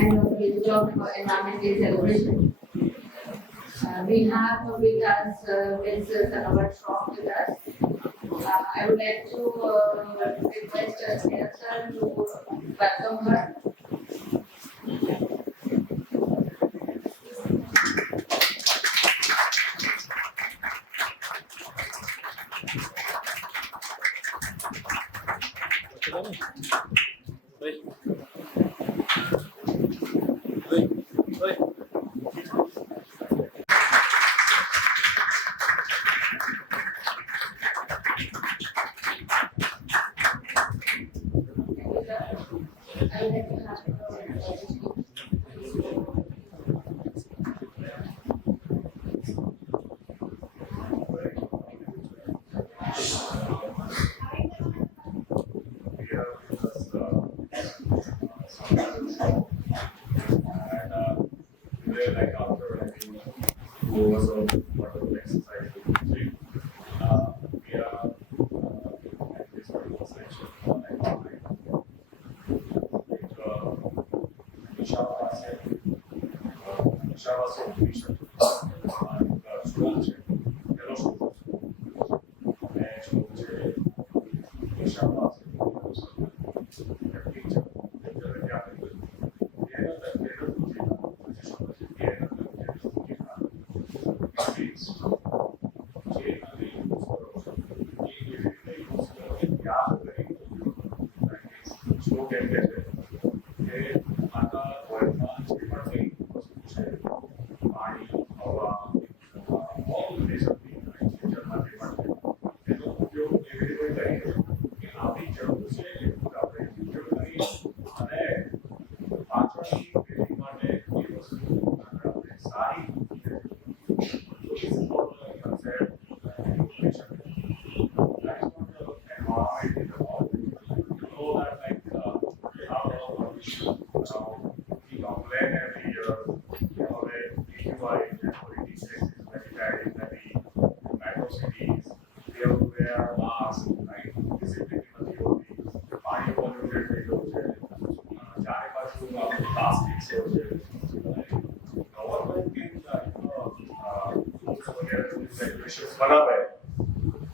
and a range of environmental celebration. We have with us Ms. Sanober Shroff with us. I would like to request Sir to welcome her. I would like to have like after having hours of whatever exercise we do, we are at this particular section like online. Shroff said, Shroff said, Polution, students, fellow students, and students, Shroff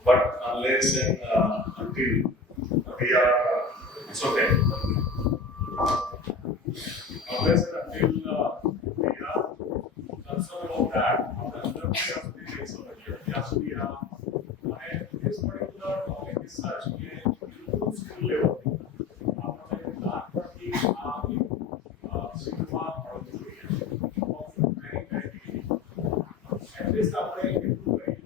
but unless and until we are it's okay. Unless and until we are concerned about that, then we have to be things over here. Yes, we are. And this particular topic is such a skill level. After that, we are in cinema or of training activity. And this topic is very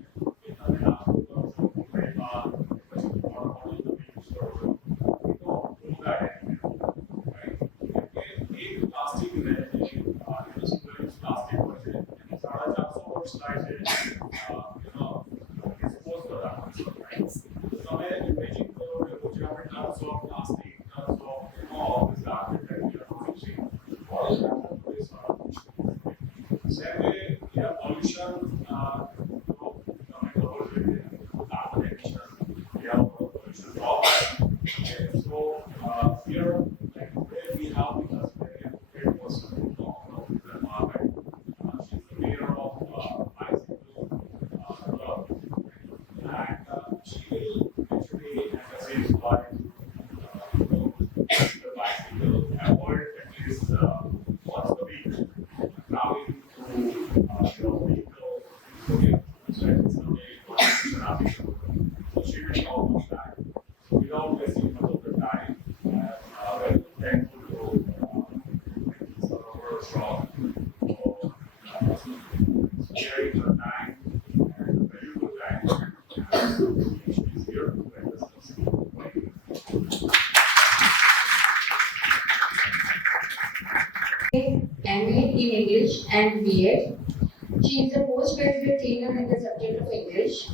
MA in English and BEd. She is a postgraduate trainer in the subject of English.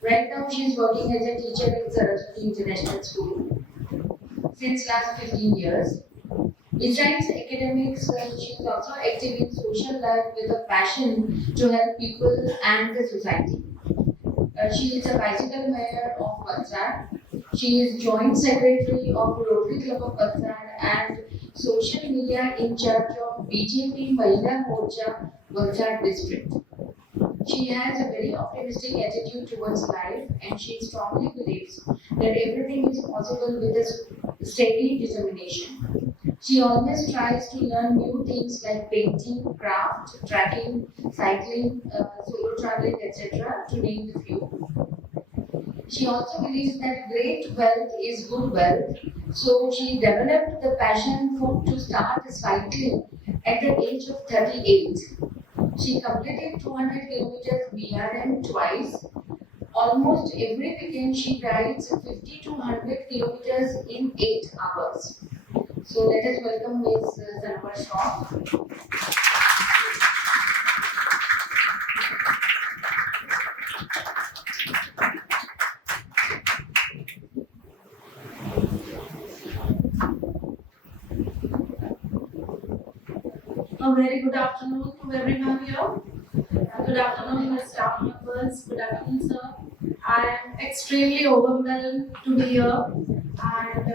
Right now, she is working as a teacher in Saraswati International School since last 15 years. Besides academics, she is also active in social life with a passion to help people and the society. She is a bicycle mayor of Valsad. She is joint secretary of Rotary Club of Valsad, and social media in charge of BJP Mahila Morcha, Valsad district. She has a very optimistic attitude towards life and she strongly believes that everything is possible with a steady determination. She always tries to learn new things like painting, craft, trekking, cycling, solo traveling, etc., to name a few. She also believes that great wealth is good wealth, so she developed the passion to start cycling at the age of 38. She completed 200 kilometers BRM twice. Almost every weekend she rides 50 to 100 kilometers in 8 hours. So let us welcome Ms. Sanober Shroff. A very good afternoon to everyone here. Good afternoon, my staff members. Good afternoon, sir. I am extremely overwhelmed to be here and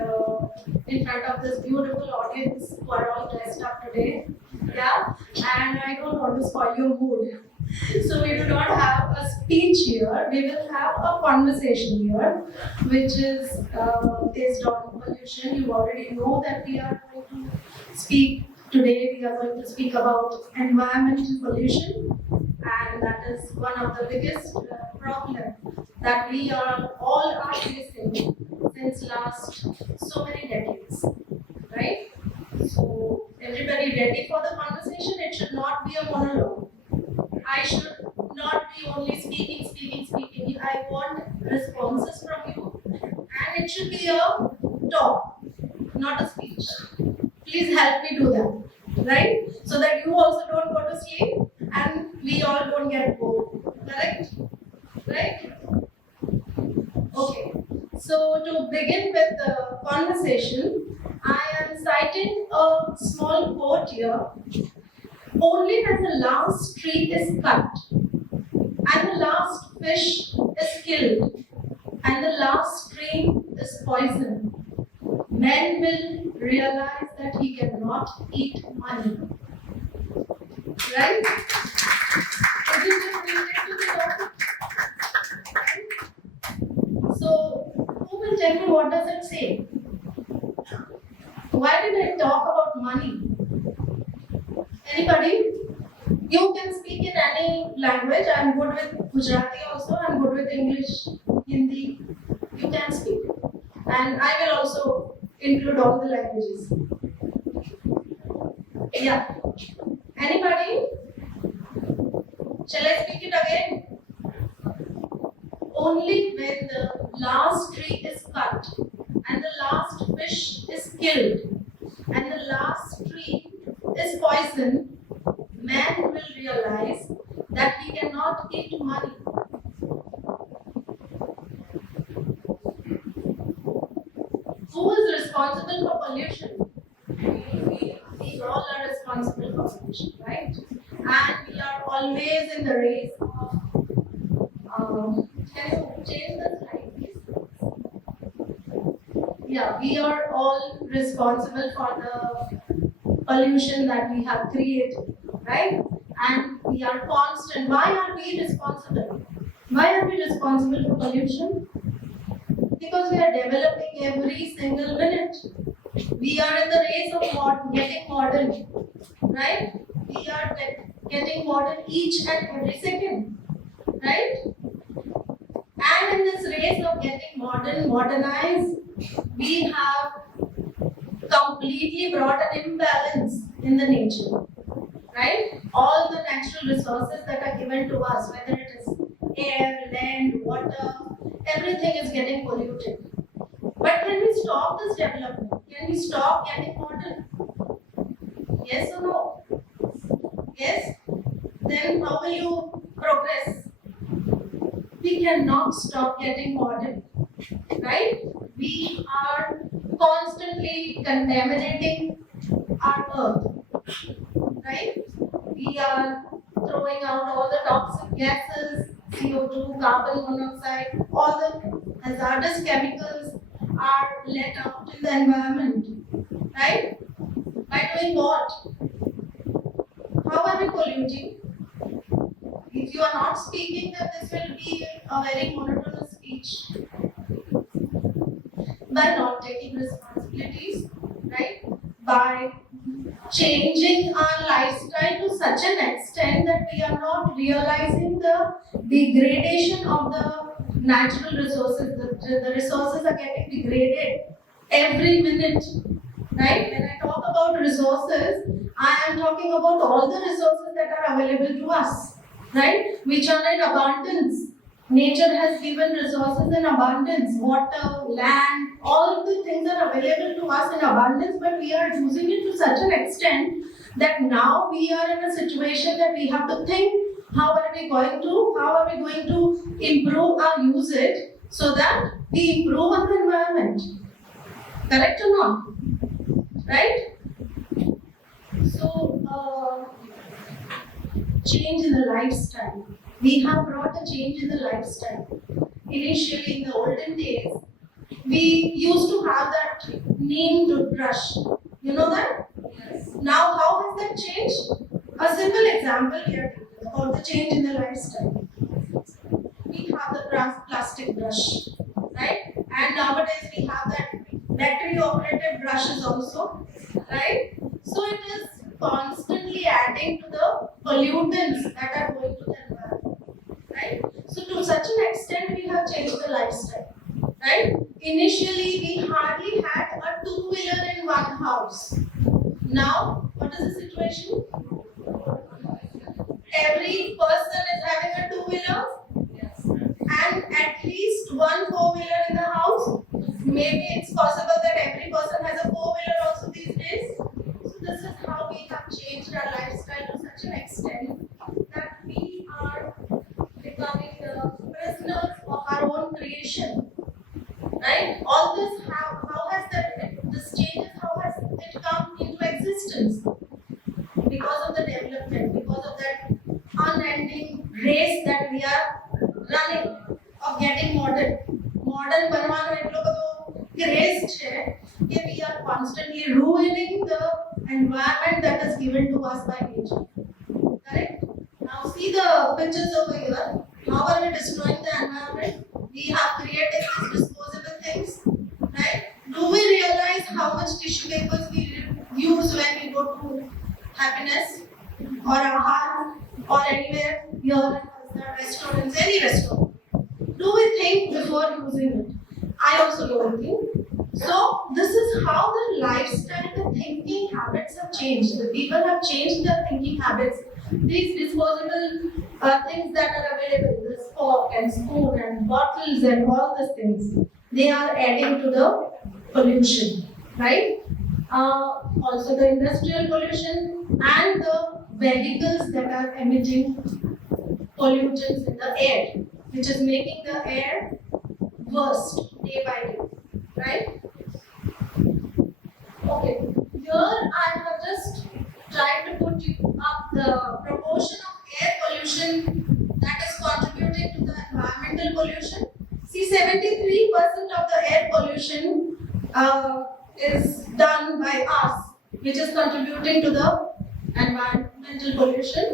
in front of this beautiful audience who are all dressed up today. Yeah, and I don't want to spoil your mood. So we do not have a speech here. We will have a conversation here, which is based on pollution. You already know that we are going to speak. Today we are going to speak about environmental pollution, and that is one of the biggest problems that we all are facing since last so many decades, right? So everybody ready for the conversation? It should not be a monologue. I should not be only speaking. I want responses from you, and it should be a talk, not a speech. Please help me do that, right? So that you also don't go to sleep and we all don't get bored. Correct? Right? Okay. So to begin with the conversation, I am citing a small quote here. Only when the last tree is cut and the last fish is killed and the last stream is poisoned, men will realize that he cannot eat money. Right? Is it related to the topic? Right? So, who will tell me what does it say? Why did I talk about money? Anybody? You can speak in any language. I'm good with Gujarati also. I'm good with English, Hindi. You can speak. And I will also include all the languages. Yeah. Anybody? Shall I speak it again? Only when the last tree is cut and the last fish is killed and the last tree is poisoned, man will realize that he cannot eat money. Who is responsible for pollution? We all are responsible for pollution, right? And we are always in the race of. Can you change the slide, please? Yeah, we are all responsible for the pollution that we have created, right? And we are constant. Why are we responsible? Why are we responsible for pollution? Because we are developing every single minute. We are in the race of getting modern, right? We are getting modern each and every second, right? And in this race of getting modernized, we have completely brought an imbalance in the nature, right? All the natural resources that are given to us, whether it is air, land, water, everything is getting polluted. But can we stop this development? Can we stop getting modern? Yes or no? Yes? Then how will you progress? We cannot stop getting modern, right? We are constantly contaminating our earth, right? We are throwing out all the toxic gases, CO2, carbon monoxide, all the hazardous chemicals are let out in the environment, right? By doing what? How are we polluting? If you are not speaking, then this will be a very monotonous speech. By not taking responsibilities, right? By changing our lifestyle to such an extent that we are not realizing the degradation of the natural resources. The resources are getting degraded every minute, right? When I talk about resources, I am talking about all the resources that are available to us, right? Which are in abundance. Nature has given resources in abundance, water, land, all of the things are available to us in abundance, but we are using it to such an extent that now we are in a situation that we have to think how are we going to improve our usage so that we improve on the environment. Correct or not? Right? So, change in the lifestyle. We have brought a change in the lifestyle. Initially, in the olden days, we used to have that neem toothbrush. You know that? Yes. Now, how has that changed? A simple example here about the change in the lifestyle. We have the plastic brush, right? And nowadays we have that battery-operated brushes also, right? So it is constantly adding to the pollutants that are going to the environment, right? So to such an extent we have changed the lifestyle, right? Initially we hardly had a two-wheeler in one house. Now, what is the situation? Every person is having a two-wheeler and at least one four-wheeler in the house. Maybe it's possible that every person has a four-wheeler also these days. So this is how we have changed our lifestyle to such an extent that we are becoming the prisoners of our own creation. Right? All this, how has this changes, how has it come into existence? Because of the development, because of that unending race that we are running of getting modern. Modern बनवानो એટલો બધો craze છે કે we are constantly ruining the environment that is given to us by nature. Correct? Now see the pictures over here. How are we destroying the environment? We have created these disposable things, right? Do we realize how much tissue papers we use when we go to Happiness or Ahar or anywhere here in restaurants, any restaurant? Do we think before using it? I also don't think. So this is how the lifestyle, the thinking habits have changed. The people have changed their thinking habits. These disposable things that are available, the fork and spoon and bottles and all these things, they are adding to the pollution, right? Also the industrial pollution and the vehicles that are emitting pollutants in the air, which is making the air worse day by day, right? Okay, here I have just tried to put up the proportion of air pollution that is contributing to the environmental pollution. See, 73% of the air pollution is done by us, which is contributing to the environmental pollution.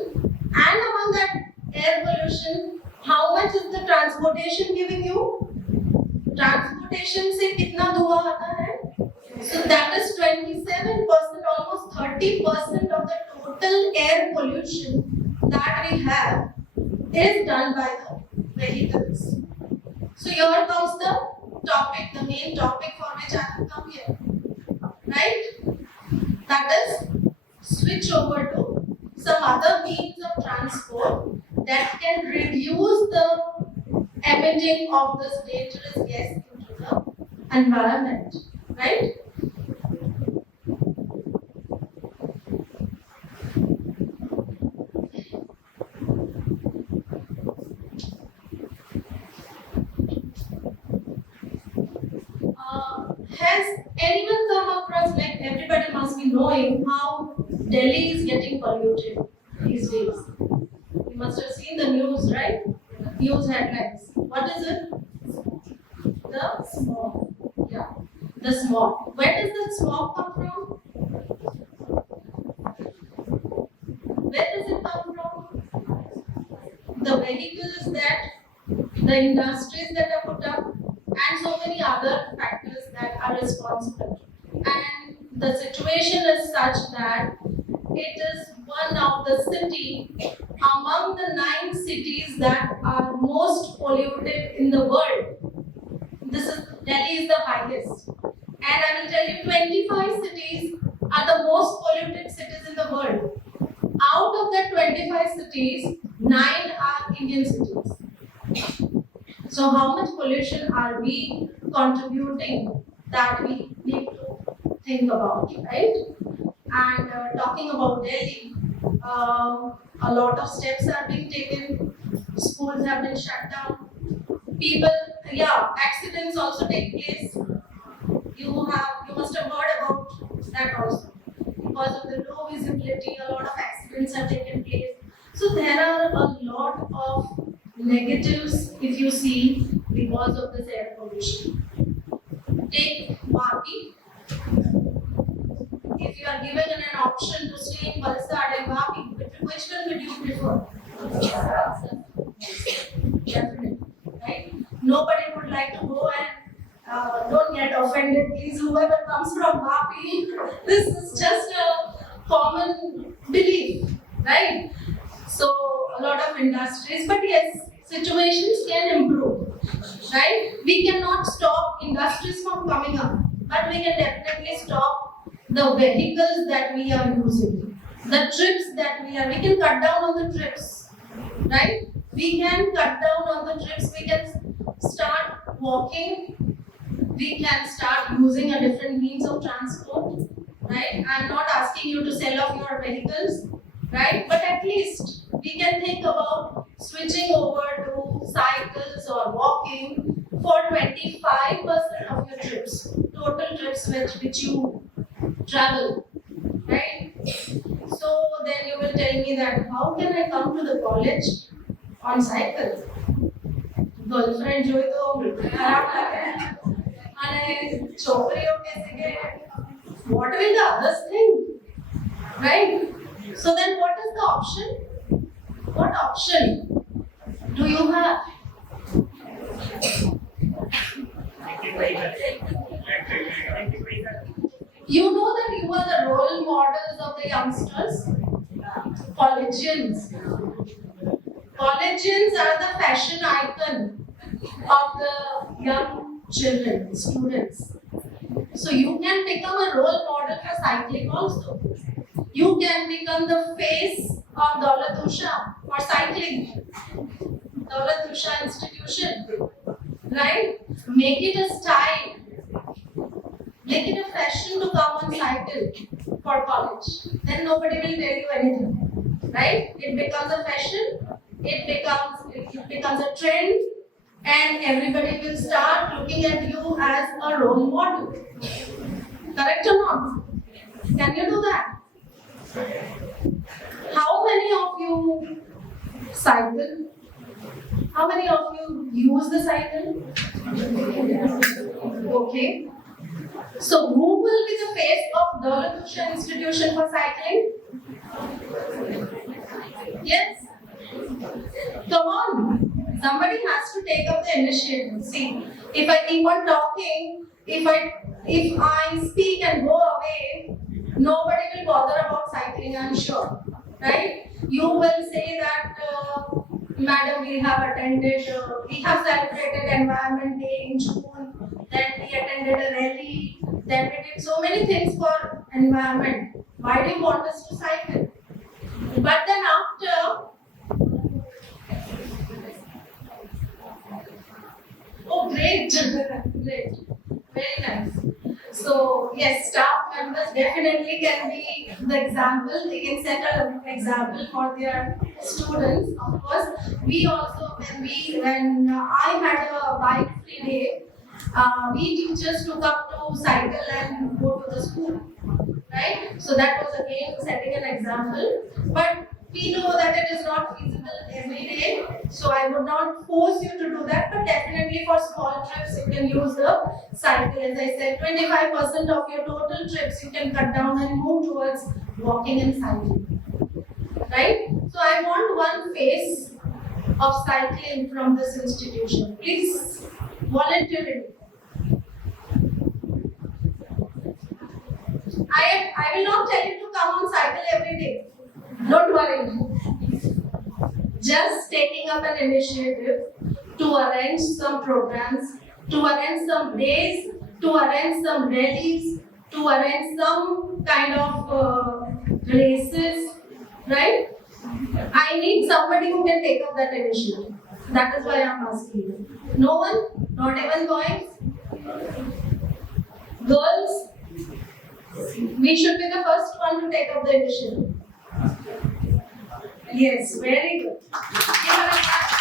And among that air pollution, how much is the transportation giving you? Transportation से कितना धुआं आता है? So that is 27%, almost 30% of the total air pollution that we have is done by the vehicles. So here comes the topic, the main topic for which I have come here, right? That is switch over to some other means of transport that can reduce the emitting of this dangerous gas into the environment, right? Has anyone come across, like everybody must be knowing how Delhi is getting polluted these days? You must have seen the news, right? News headlines. What is it? The smog. Yeah, the smog. Where does the smog come from? the vehicles that the industries that are put up, and so many other factors that are responsible. And the situation is such that it is one of the city among the 9 cities that are most polluted in the world. Delhi is the highest. And I will tell you 25 cities are the most polluted cities in the world. Out of the 25 cities, 9 are Indian cities. So how much pollution are we contributing that we need to think about, right? And talking about Delhi, a lot of steps are being taken. Schools have been shut down. Accidents also take place. You must have heard about that also. Because of the low visibility, a lot of accidents have taken place. So there are a lot of negatives if you see because of this air pollution. Take Vapi. If you are given an option to stay in Valsad and Vapi, which one would you prefer? Definitely, right? Nobody would like to go and don't get offended, please. Whoever comes from Vapi, this is just a common belief, right? So a lot of industries, but yes, situations can improve, right? We cannot stop industries from coming up, but we can definitely stop the vehicles that we are using, the trips that we can cut down on the trips, right? We can cut down on the trips, we can start walking, we can start using a different means of transport, right? I'm not asking you to sell off your vehicles, right? But at least we can think about switching over to cycles or walking for 25% of your trips, total trips which you travel, right? So then you will tell me that how can I come to the college on cycle? Girlfriend जो है तो खराब लगे, अने छोकरियों कैसे के? What will the others think, right? So then what is the option? What option do you have? You know that you are the role models of the youngsters. Collegians. Collegians are the fashion icon of the young children, students. So you can become a role model for cycling also. You can become the face of Dolat-Usha for cycling. Dolat-Usha institution, right? Make it a style. Make it a fashion to come on cycle for college. Then nobody will tell you anything, right? It becomes a fashion. It becomes a trend, and everybody will start looking at you as a role model. Correct or not? Can you do that? How many of you cycle? How many of you use the cycle? Okay. So who will be the face of Dolat-Usha institution for cycling? Yes? Come on. Somebody has to take up the initiative. See, if I keep on talking, if I speak and go away, nobody will bother about cycling, I'm sure. Right? You will say that, Madam, we have celebrated Environment Day in June, then we attended a rally, then we did so many things for environment. Why do you want us to cycle? But then after, oh great, great, very nice. So yes, staff members definitely can be the example. They can set an example for their students. Of course, we also when I had a bike free day, we teachers took up to cycle and go to the school, right? So that was again setting an example. But we know that it is not feasible every day, so I would not force you to do that, but definitely for small trips you can use the cycle. As I said, 25% of your total trips you can cut down and move towards walking and cycling, right? So I want one face of cycling from this institution. Please volunteer. I will not tell you to come on cycle every day. Don't worry. Just taking up an initiative to arrange some programs, to arrange some days, to arrange some rallies, to arrange some kind of races, right? I need somebody who can take up that initiative. That is why I am asking you. No one? Not even boys? Girls? We should be the first one to take up the initiative. Yes, very good. Give her a clap.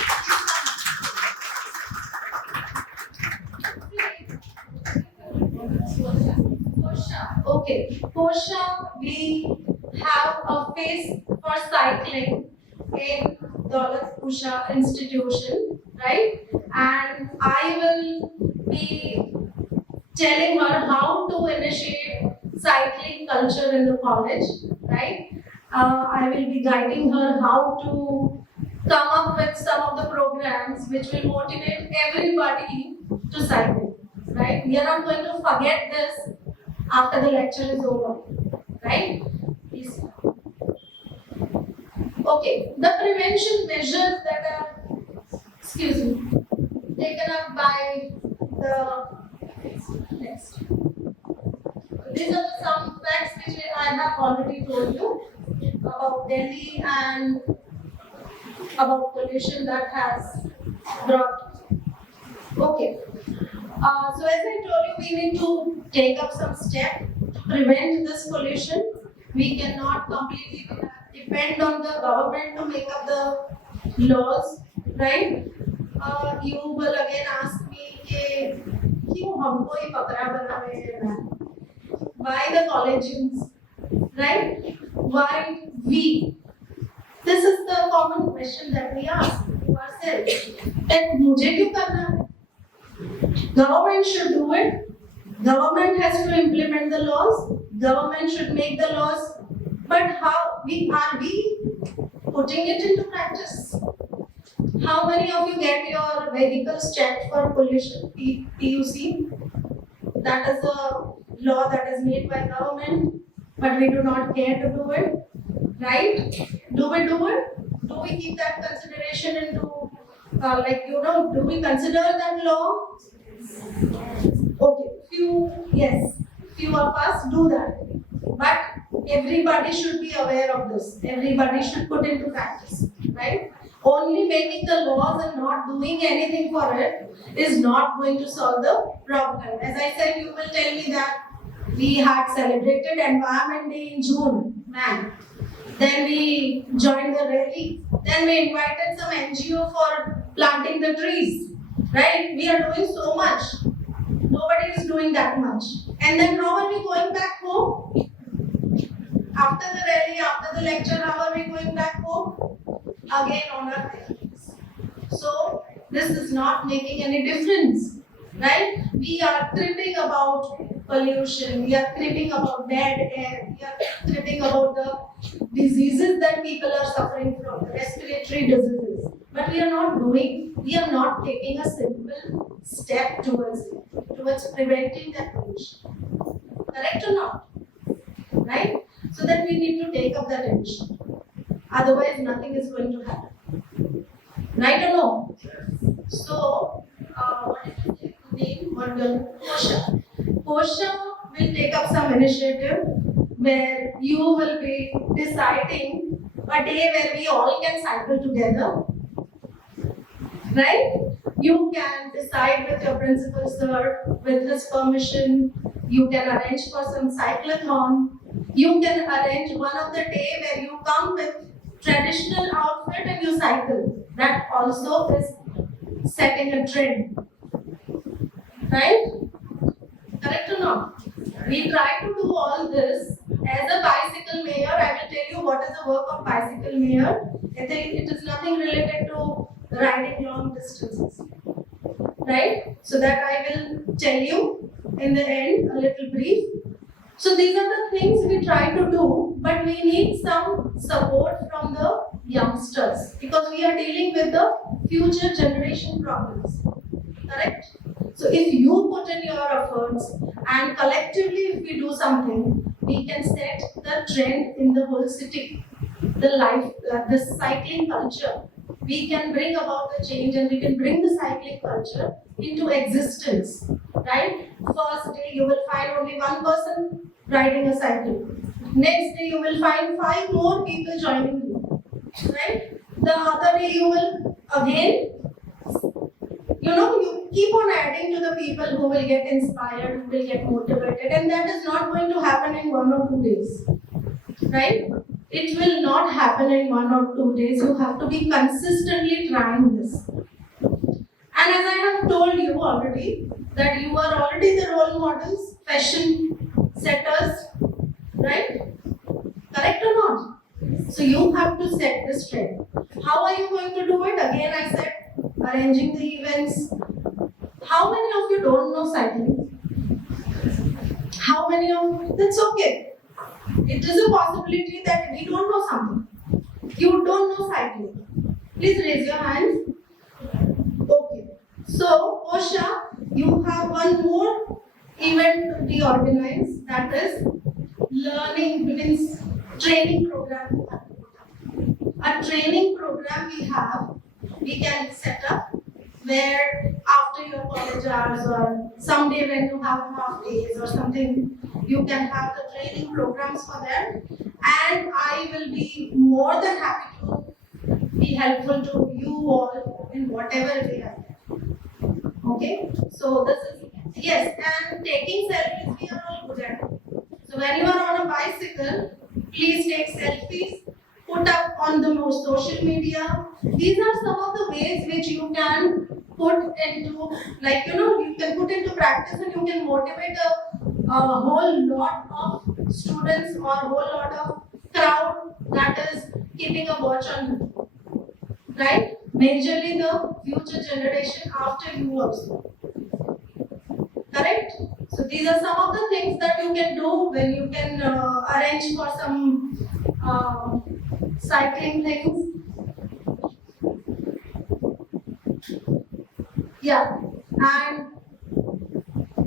Okay, Posha, we have a face for cycling in Dolat-Usha institution, right? And I will be telling her how to initiate cycling culture in the college, right? I will be guiding her how to come up with some of the programs which will motivate everybody to cycle, right? We are not going to forget this after the lecture is over, right? Please. Okay, the prevention measures that are, taken up by the next. These are some facts which I have already told you about Delhi and about pollution that has brought. Okay. So as I told you, we need to take up some steps to prevent this pollution. We cannot completely depend on the government to make up the laws, right? You will again ask me कि क्यों हमको ही पकड़ा बनावे why the collegians, right? Why we? This is the common question that we ask to ourselves. That मुझे क्यों करना है? Government should do it. Government has to implement the laws. Government should make the laws. But how are we putting it into practice? How many of you get your vehicles checked for pollution? PUC? That is a law that is made by government, but we do not care to do it, right? Do we do it? Do we keep that consideration into, do we consider that law? Okay, few of us do that, but everybody should be aware of this. Everybody should put into practice, right? Only making the laws and not doing anything for it is not going to solve the problem. As I said, you will tell me that we had celebrated Environment Day in June, man. Then we joined the rally. Then we invited some NGO for planting the trees, right? We are doing so much. Nobody is doing that much. And then how are we going back home? After the rally, after the lecture, how are we going back home? Again on our things. So this is not making any difference, right? We are tripping about pollution, we are tripping about bad air, we are tripping about the diseases that people are suffering from, respiratory diseases. But we are not taking a simple step towards preventing that pollution. Correct or not? Right? So then we need to take up that initiative. Otherwise, nothing is going to happen. Right or no? So, what is the name? Posha. Posha will take up some initiative where you will be deciding a day where we all can cycle together. Right? You can decide with your principal sir, with his permission. You can arrange for some cyclathon. You can arrange one of the day where you come with traditional outfit and you cycle. That also is setting a trend. Right? Correct or not? We try to do all this. As a bicycle mayor, I will tell you what is the work of bicycle mayor. It is nothing related to riding long distances. Right? So that I will tell you in the end, a little brief. So these are the things we try to do, but we need some support from the youngsters, because we are dealing with the future generation problems. Correct? So if you put in your efforts and collectively if we do something, we can set the trend in the whole city. The cycling culture. We can bring about the change and we can bring the cycling culture into existence. Right? First day you will find only one person riding a cycle. Next day you will find 5 more people joining you. Right? The other day you will again, you keep on adding to the people who will get inspired, who will get motivated, and that is not going to happen in 1 or 2 days. Right? It will not happen in 1 or 2 days. You have to be consistently trying this. And as I have told you already, that you are already the role models, fashion setters, right? Correct or not? So you have to set this trend. How are you going to do it? Again, I said, arranging the events. How many of you don't know cycling? How many of you? That's okay. It is a possibility that we don't know something. You don't know cycling. Please raise your hands. Okay. So, Osha, you have one more event to be organized, that is learning means training program. A training program we can set up where after your college hours or someday when you have half days or something, you can have the training programs for them, and I will be more than happy to be helpful to you all in whatever way I can. Okay, so this is, yes, and taking selfies we are all good at. So when you are on a bicycle, please take selfies, put up on the most social media. These are some of the ways which you can put into, you can put into practice, and you can motivate a whole lot of students or a whole lot of crowd that is keeping a watch on you. Right? Majorly the future generation after you also. Correct? So these are some of the things that you can do when you can arrange for some cycling things. Yeah, and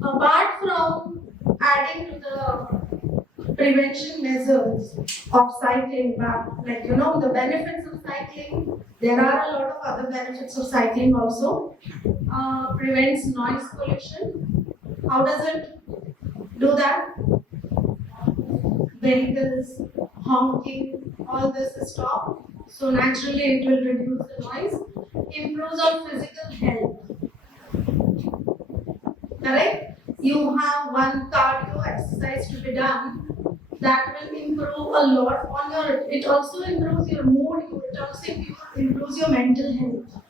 apart from adding to the prevention measures of cycling, the benefits of cycling, there are a lot of other benefits of cycling also. Prevents noise pollution. How does it do that? Vehicles, honking, all this is stopped. So naturally it will reduce the noise. Improves our physical health. Correct? You have one cardio exercise to be done that will improve a lot on your, it also improves your mood, it also improves your mental health.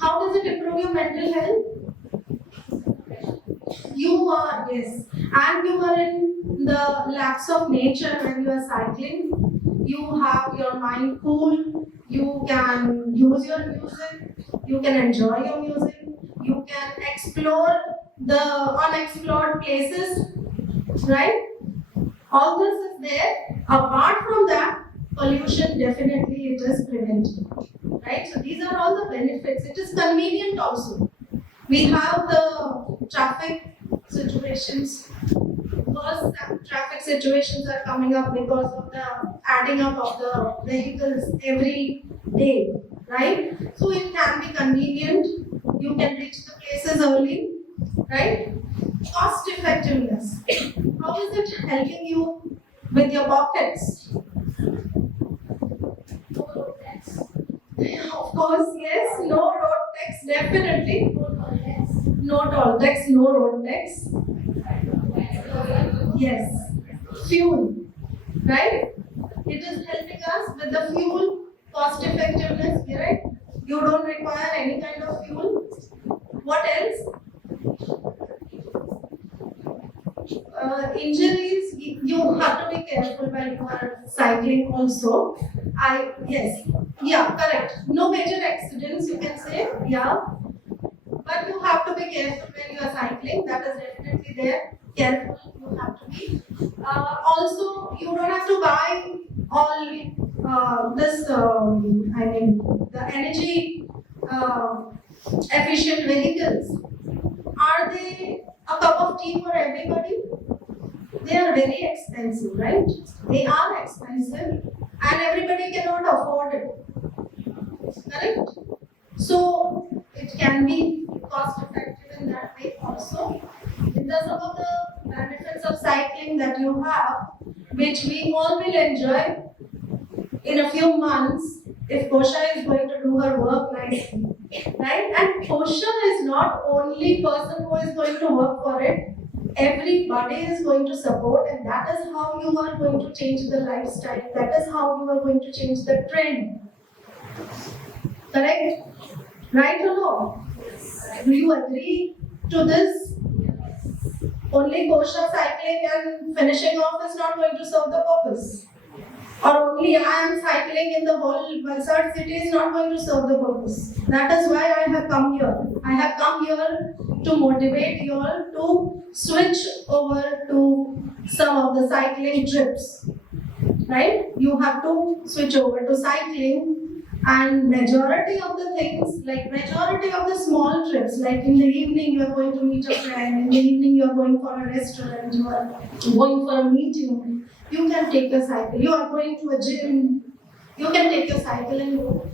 How does it improve your mental health? You are, yes, and you are in the laps of nature when you are cycling. You have your mind cool, you can use your music, you can enjoy your music, you can explore the unexplored places, right? All this is there. Apart from that, pollution definitely it is prevented, right? So these are all the benefits. It is convenient also. We have the traffic situations. Because traffic situations are coming up because of the adding up of the vehicles every day, right? So it can be convenient. You can reach the places early, right? Cost effectiveness. How is it helping you with your pockets? No road tax. Of course, yes. No road tax, definitely. No toll tax, no road tax. Yes. Fuel, right? It is helping us with the fuel cost effectiveness, right? You don't require any kind of fuel. What else? Injuries, you have to be careful while you are cycling also. Yes, yeah, correct. No major accidents, you can say, yeah. But you have to be careful when you are cycling, that is definitely there. Careful, you have to be. Also, you don't have to buy all the energy efficient vehicles, are they a cup of tea for everybody? They are very expensive, right? They are expensive and everybody cannot afford it. Correct? So it can be cost effective in that way also. These are some of the benefits of cycling that you have, which we all will enjoy in a few months if Kosha is going to do her work nicely. Right? And Kosha is not only person who is going to work for it. Everybody is going to support, and that is how you are going to change the lifestyle. That is how you are going to change the trend. Correct? Right or no? Do you agree to this? Only Kosha cycling and finishing off is not going to serve the purpose. Or only I am cycling in the whole Valsad city is not going to serve the purpose. That is why I have come here. I have come here to motivate you all to switch over to some of the cycling trips. Right? You have to switch over to cycling, and majority of the things, like majority of the small trips, like in the evening you are going to meet a friend, in the evening you are going for a restaurant, you are going for a meeting, you can take a cycle. You are going to a gym, you can take a cycle and go.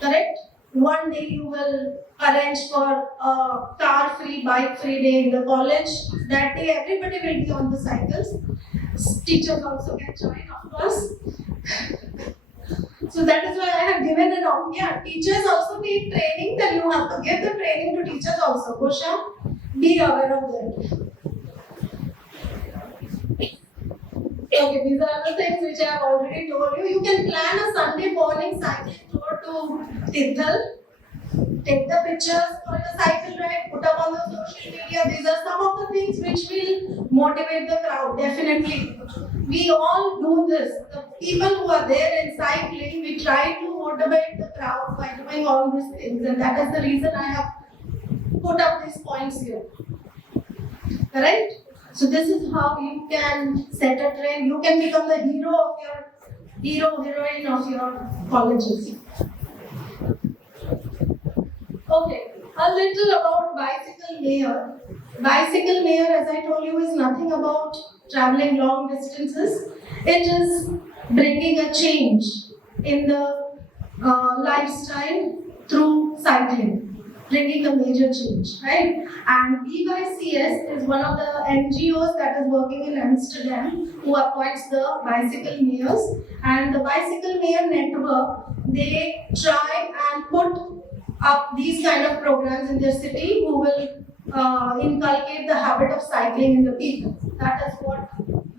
Correct? One day you will arrange for a car-free, bike-free day in the college. That day everybody will be on the cycles. Teachers also can join, of course. So that is why I have given it on. Yeah, teachers also need training, then you have to give the training to teachers also. Kosha, be aware of that. Okay, these are the things which I have already told you. You can plan a Sunday morning cycling tour to Tithal. Take the pictures on the cycle ride, put up on the social media. These are some of the things which will motivate the crowd, definitely. We all do this. The people who are there in cycling, we try to motivate the crowd by doing all these things. And that is the reason I have put up these points here. Correct? So this is how you can set a trend. You can become the heroine of your colleges. Okay, a little about bicycle mayor. Bicycle mayor, as I told you, is nothing about traveling long distances. It is bringing a change in the lifestyle through cycling, bringing a major change, right? And BYCS is one of the NGOs that is working in Amsterdam who appoints the bicycle mayors. And the bicycle mayor network, they try and put up these kind of programs in their city who will inculcate the habit of cycling in the people. That is what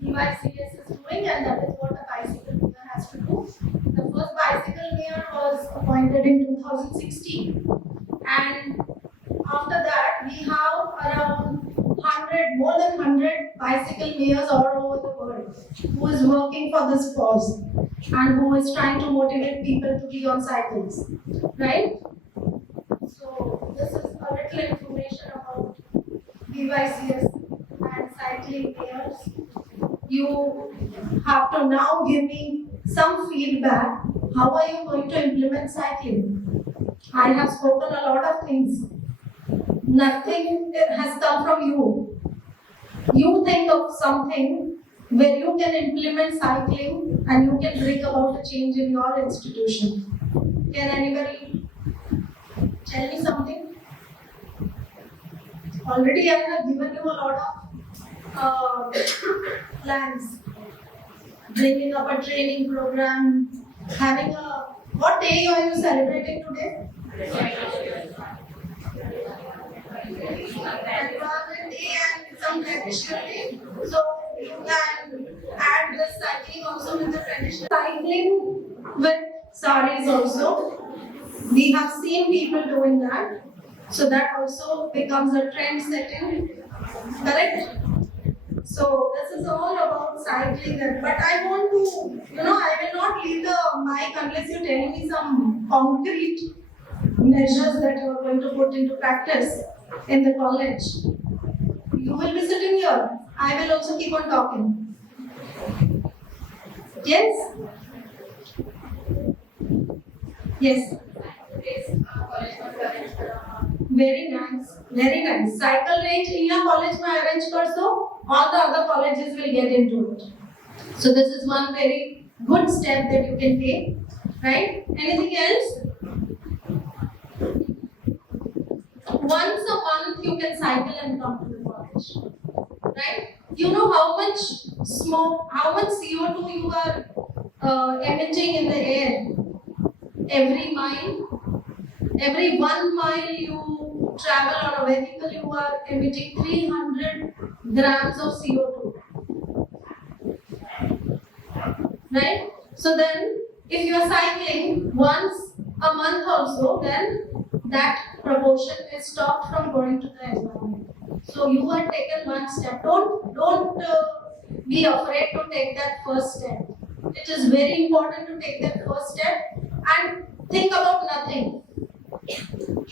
BYCS is doing, and that is what a bicycle mayor has to do. The first bicycle mayor was appointed in 2016, and after that we have around more than 100 bicycle mayors all over the world who is working for this cause and who is trying to motivate people to be on cycles, right? So this is a little information about BYCS and cycling mayors. You have to now give me some feedback. How are you going to implement cycling? I have spoken a lot of things. Nothing has come from you. You think of something where you can implement cycling and you can bring about a change in your institution. Can anybody tell me something? Already I have given you a lot of plans. Bringing up a training program, having a... What day are you celebrating today? Environment Day and some traditional day. So you can add this cycling also with the traditional. Cycling with saris also. We have seen people doing that. So that also becomes a trend setting. Correct? So this is all about cycling. But I want to, I will not leave the mic unless you tell me some concrete measures that you are going to put into practice in the college. You will be sitting here. I will also keep on talking. Yes? Yes. Very nice. Very nice. Cycle range in your college mein arrange karso. All the other colleges will get into it. So this is one very good step that you can take. Right? Anything else? Once a month you can cycle and come to the college. Right? You know how much smoke, how much CO2 you are emitting in the air every mile. Every 1 mile you travel on a vehicle, you are emitting 300 grams of CO2. Right? So then, if you are cycling once a month also, then that proportion is stopped from going to the environment. So you have taken one step. Don't be afraid to take that first step. It is very important to take that first step and think about nothing.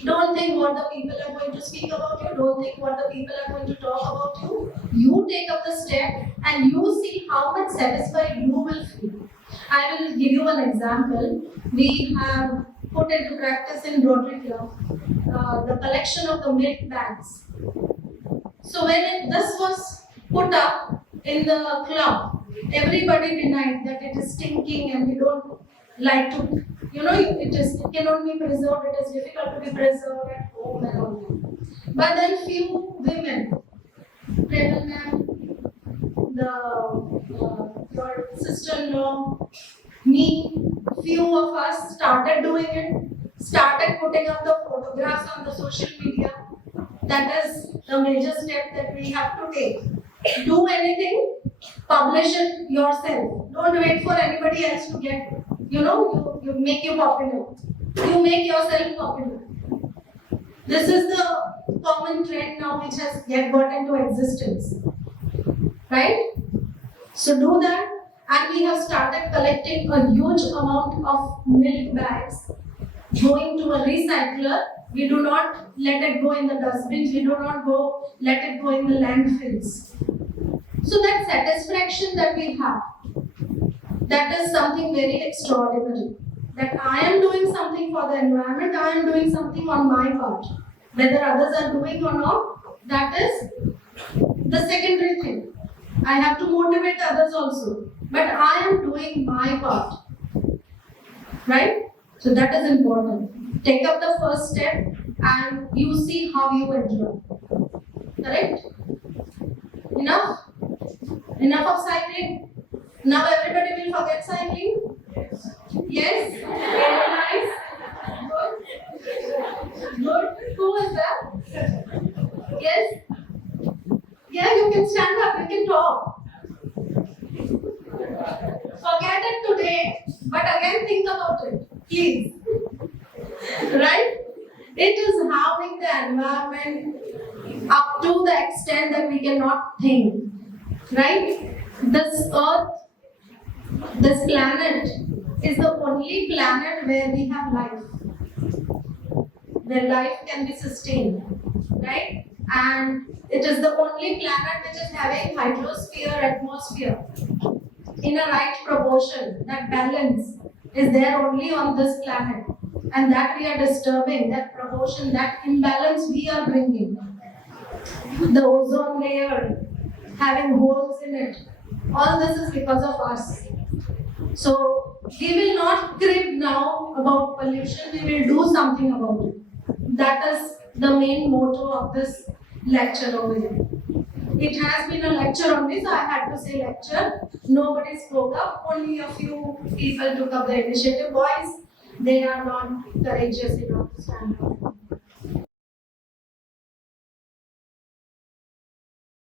Don't think what the people are going to speak about you. Don't think what the people are going to talk about you. You take up the step and you see how much satisfied you will feel. I will give you an example. We have put into practice in Rotary Club the collection of the milk bags. So when this was put up in the club, everybody denied that it is stinking and we don't like to, it cannot be preserved, it is difficult to be preserved at home and all that. But then few women, Premal ma'am, your sister-in-law, me, few of us started doing it, started putting up the photographs on the social media. That is the major step that we have to take. Do anything, publish it yourself. Don't wait for anybody else to get, you make you popular. You make yourself popular. This is the common trend now which has got into existence. Right? So do that, and we have started collecting a huge amount of milk bags, going to a recycler. We do not let it go in the dustbins, we do not let it go in the landfills. So that satisfaction that we have, that is something very extraordinary. That I am doing something for the environment, I am doing something on my part. Whether others are doing or not, that is the secondary thing. I have to motivate others also. But I am doing my part. Right? So that is important. Take up the first step and you see how you enjoy. Correct? Enough? Enough of cycling? Now everybody will forget cycling? Yes? Very nice. Good. Good. Who is that? Yes? Yeah, you can stand up, you can talk. Forget it today, but again think about it, please. Right? It is harming the environment up to the extent that we cannot think. Right? This earth, this planet is the only planet where we have life. Where life can be sustained. Right? And it is the only planet which is having hydrosphere, atmosphere in a right proportion. That balance is there only on this planet, and that we are disturbing, that proportion, that imbalance we are bringing. The ozone layer having holes in it, all this is because of us. So we will not crib now about pollution, we will do something about it. That is the main motto of this lecture over here. It has been a lecture only, so I had to say lecture. Nobody spoke up, only a few people took up the initiative. Boys, they are not courageous enough to stand up.